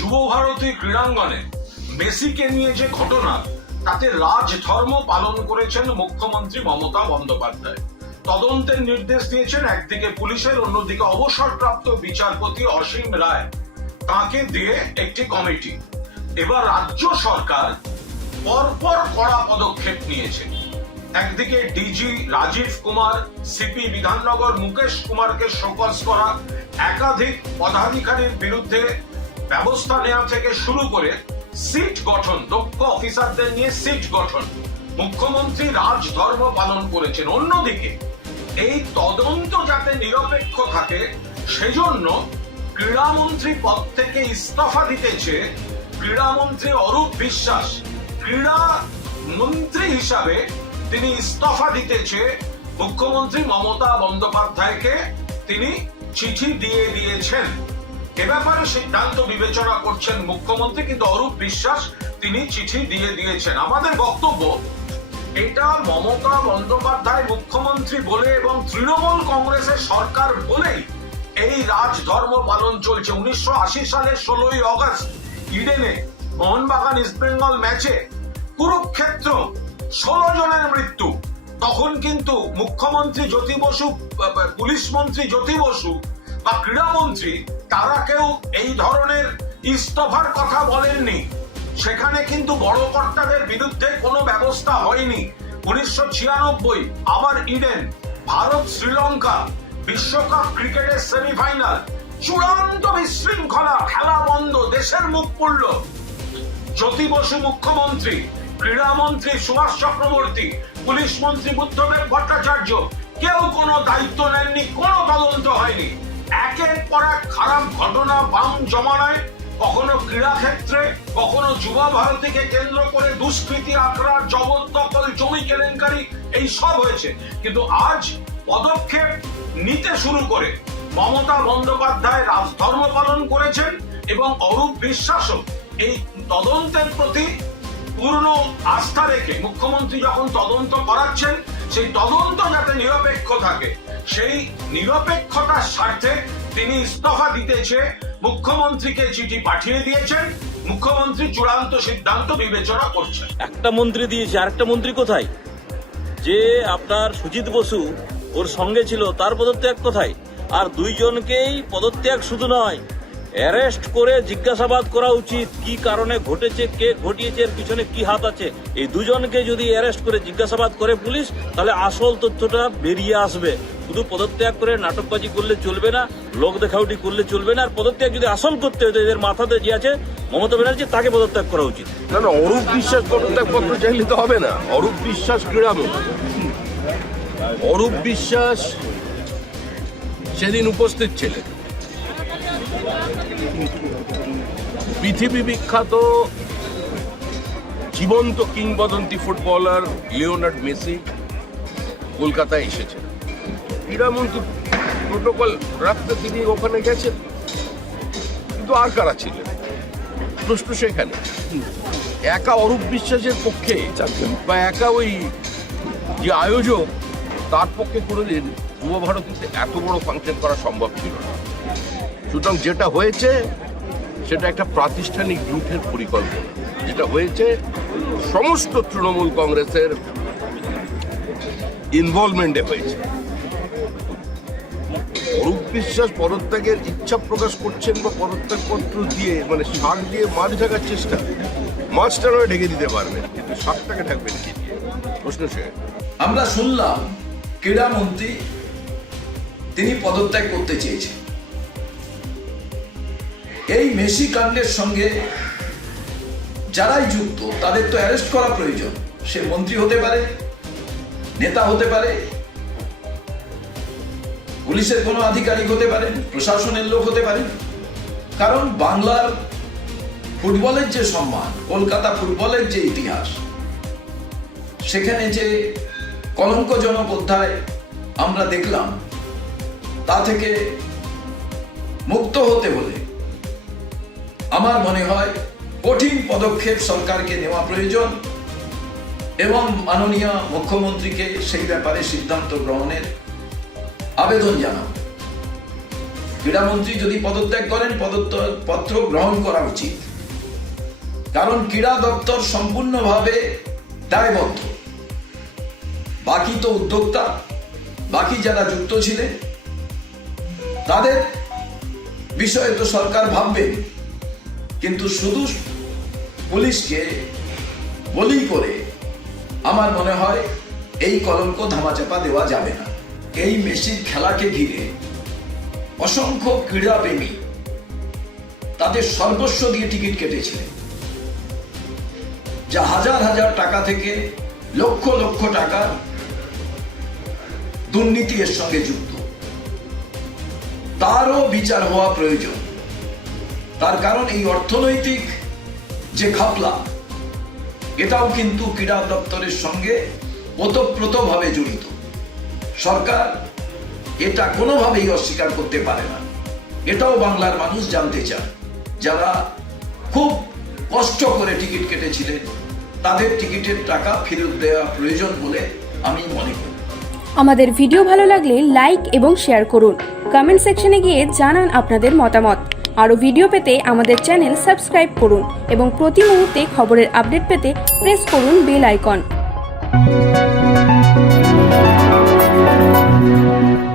যুব ভারতী ক্রীড়াঙ্গনে মেসিকে নিয়ে যে ঘটনা, তাতে রাজধর্ম পালন করেছেন মুখ্যমন্ত্রী মমতা বন্দ্যোপাধ্যায়। তদন্তের নির্দেশ দিয়েছেন একদিকে পুলিশের, অন্যদিকে অবসরপ্রাপ্ত বিচারপতি অসীম রায়, তাকে দিয়ে একটি কমিটি। এবার রাজ্য সরকার পরপর কড়া পদক্ষেপ নিয়েছে। একদিকে ডিজি রাজীব কুমার, সিপি বিধাননগর মুকেশ কুমারকে শোকজ করা, একাধিক পদাধিকারীর বিরুদ্ধে ব্যবস্থা নেওয়া থেকে শুরু করে সিট গঠন, দক্ষ অফিসারদের নিয়ে সিট গঠন, মুখ্যমন্ত্রী রাজধর্ম পালন করেছেন। অন্যদিকে এই তদন্ত যাতে নিরপেক্ষ থাকে সেজন্য ক্রীড়ামন্ত্রী পদ থেকে ইস্তফা দিতেছে ক্রীড়ামন্ত্রী অরূপ বিশ্বাস। ক্রীড়া মন্ত্রী হিসাবে তিনি ইস্তফা দিতেছে মুখ্যমন্ত্রী মমতা বন্দ্যোপাধ্যায়কে তিনি চিঠি দিয়ে দিয়েছেন। এ ব্যাপারে সিদ্ধান্ত বিবেচনা করছেন মুখ্যমন্ত্রী, কিন্তু অরূপ বিশ্বাস তিনি চিঠি দিয়ে দিয়েছেন। আমাদের বক্তব্য, এটা মমতা বন্দ্যোপাধ্যায় মুখ্যমন্ত্রী বলে এবং তৃণমূল কংগ্রেসের সরকার বলেই এই রাজধর্ম পালন চলছে। 1980 সালের 16ই অগস্ট ইডেনে মোহনবাগান ইস্টবেঙ্গল ম্যাচে কুরুক্ষেত্র 16 জনের মৃত্যু। তখন কিন্তু মুখ্যমন্ত্রী জ্যোতি বসু, পুলিশ মন্ত্রী জ্যোতি বসু বা ক্রীড়ামন্ত্রী তারা কেউ এই ধরনের ইস্তফার কথা বলেননি। সেখানে কিন্তু বড় কর্তাদের বিরুদ্ধে কোনো ব্যবস্থা হয়নি। 1996 আবার ইডেন, ভারত শ্রীলঙ্কা বিশ্বকাপ ক্রিকেটের সেমিফাইনাল, চূড়ান্ত বিশৃঙ্খলা, খেলা বন্ধ, দেশের মুখ পড়ল। জ্যোতি বসু মুখ্যমন্ত্রী, ক্রীড়ামন্ত্রী সুভাষ চক্রবর্তী, পুলিশ মন্ত্রী বুদ্ধদেব ভট্টাচার্য কেউ কোনো দায়িত্ব নেননি, কোনো তদন্ত হয়নি। একের পর এক খারাপ ঘটনা বাম জমানায়, কখনো ক্রীড়া ক্ষেত্রে, কখনো যুব ভারতীকে কেন্দ্র করে দুষ্কৃতি, আখড়া, জবরদখল, জমি কেলেঙ্কারি, এই সব হয়েছে। কিন্তু আজ পদক্ষেপ নিতে শুরু করে মমতা বন্দ্যোপাধ্যায় রাজধর্ম পালন করেছেন এবং অরূপ বিশ্বাসও এই তদন্তের প্রতি পূর্ণ আস্থা রেখে মুখ্যমন্ত্রী যখন তদন্ত করাচ্ছেন, সেই তদন্ত যাতে নিরপেক্ষ থাকে, সেই নিরপেক্ষতার স্বার্থে তিনি ইস্তফা দিতেছে মুখ্যমন্ত্রীকে চিঠি পাঠিয়ে দিয়েছেন। মুখ্যমন্ত্রী চূড়ান্ত সিদ্ধান্ত বিবেচনা করছেন। একটা মন্ত্রী দিয়েছে, আরেকটা মন্ত্রী কোথায়? যে আপনার সুজিত বসু ওর সঙ্গে ছিল, তার পদত্যাগ কোথায়? আর দুইজনকেই পদত্যাগ শুধু নয়, অ্যারেস্ট করে জিজ্ঞাসাবাদ করা উচিত, কি কারণে ঘটেছে, কে ঘটিয়েছে, এর পিছনে কি হাত আছে। এই দুজনকে যদি অ্যারেস্ট করে জিজ্ঞাসাবাদ করে পুলিশ, তাহলে আসল তথ্যটা বেরিয়ে আসবে। শুধু পদত্যাগ করে নাটকবাজি করলে চলবে না, লোক দেখাউটি করলে চলবে না। আর পদত্যাগ যদি আসল করতে হতো, এদের মাথাতে যে আছে মমতা ব্যানার্জি, তাকে পদত্যাগ করা উচিত। না, অরূপ বিশ্বাস পদত্যাগ পত্র চাইলে তো হবে না। অরূপ বিশ্বাস ক্রীড়ামন্ত্রী, অরূপ বিশ্বাস সেদিন উপস্থিত ছিলেন। পৃথিবী বিখ্যাত জীবন্ত কিংবদন্তি ফুটবলার লিওনার্ড মেসি কলকাতায় এসেছেন। ক্রীড়ামন্ত্রী প্রোটোকল রাখতে তিনি ওখানে গেছেন, কিন্তু আর কারা ছিলেন? প্রশ্ন সেখানে। একা অরূপ বিশ্বাসের পক্ষে বা একা ওই যে আয়োজক, তার পক্ষে কোনোদিন যুব ভারতীতে এত বড় ফাংশন করা সম্ভব ছিল না। সুতরাং যেটা হয়েছে সেটা একটা প্রাতিষ্ঠানিক লুঠের পরিকল্পনা। যেটা হয়েছে সমস্ত তৃণমূল কংগ্রেসের ইনভলভমেন্টে হয়েছে। অরূপ বিশ্বাস পদত্যাগের ইচ্ছা প্রকাশ করছেন বা পদত্যাগপত্র দিয়ে মানে শাক দিয়ে মাছ ঢাকার চেষ্টা, মাছটা নয় ঢেকে দিতে পারবেন, কিন্তু শাকটাকে ঢাকবেন কি দিয়ে? প্রশ্ন সে। আমরা শুনলাম ক্রীড়ামন্ত্রী তিনি পদত্যাগ করতে চেয়েছেন। এই মেসি কাণ্ডের সঙ্গে যারাই যুক্ত তাদের তো অ্যারেস্ট করা প্রয়োজন। সে মন্ত্রী হতে পারে, নেতা হতে পারে, পুলিশের কোনো আধিকারিক হতে পারেন, প্রশাসনের লোক হতে পারেন। কারণ বাংলার ফুটবলের যে সম্মান, কলকাতা ফুটবলের যে ইতিহাস, সেখানে যে কলঙ্কজনক অধ্যায় আমরা দেখলাম, তা থেকে মুক্ত হতে হলে আমার মনে হয় কঠিন পদক্ষেপ সরকারকে নেওয়া প্রয়োজন এবং মাননীয় মুখ্যমন্ত্রীকে সেই ব্যাপারে সিদ্ধান্ত গ্রহণের আবেদন জানাবো। ক্রীড়ামন্ত্রী যদি পদত্যাগ করেন পদত্যাগপত্র গ্রহণ করা উচিত, কারণ ক্রীড়া দপ্তর সম্পূর্ণভাবে দায়বদ্ধ। বাকি তো উদ্যোক্তা, বাকি যারা যুক্ত ছিলেন তাদের বিষয়ে তো সরকার ভাববে, কিন্তু শুধু পুলিশকে বলি করে আমার মনে হয় এই কলঙ্ক ধামাচাপা দেওয়া যাবে না। এই মেসির খেলাকে ঘিরে অসংখ্য ক্রীড়াপ্রেমী তাদের সর্বস্ব দিয়ে টিকিট কেটেছিলেন, যা হাজার হাজার টাকা থেকে লক্ষ লক্ষ টাকা দুর্নীতি এর সঙ্গে যুক্ত। তারও বিচার হওয়া প্রয়োজন। তার কারণ এই অর্থনৈতিক যে ঘাপলা, এটাও কিন্তু ক্রীড়া দপ্তরের সঙ্গে ওতপ্রোতভাবে জড়িত। সরকার এটা কোনোভাবেই অস্বীকার করতে পারে না। এটাও বাংলার মানুষ জানতে চায়। যারা খুব কষ্ট করে টিকিট কেটেছিলেন তাদের টিকিটের টাকা ফেরত দেওয়া প্রয়োজন বলে আমি মনে করি। আমাদের ভিডিও ভালো লাগলে লাইক এবং শেয়ার করুন। কমেন্ট সেকশনে গিয়ে জানান আপনাদের মতামত। আরও ভিডিও পেতে আমাদের চ্যানেল সাবস্ক্রাইব করুন এবং প্রতি মুহূর্তে খবরের আপডেট পেতে প্রেস করুন বেল আইকন।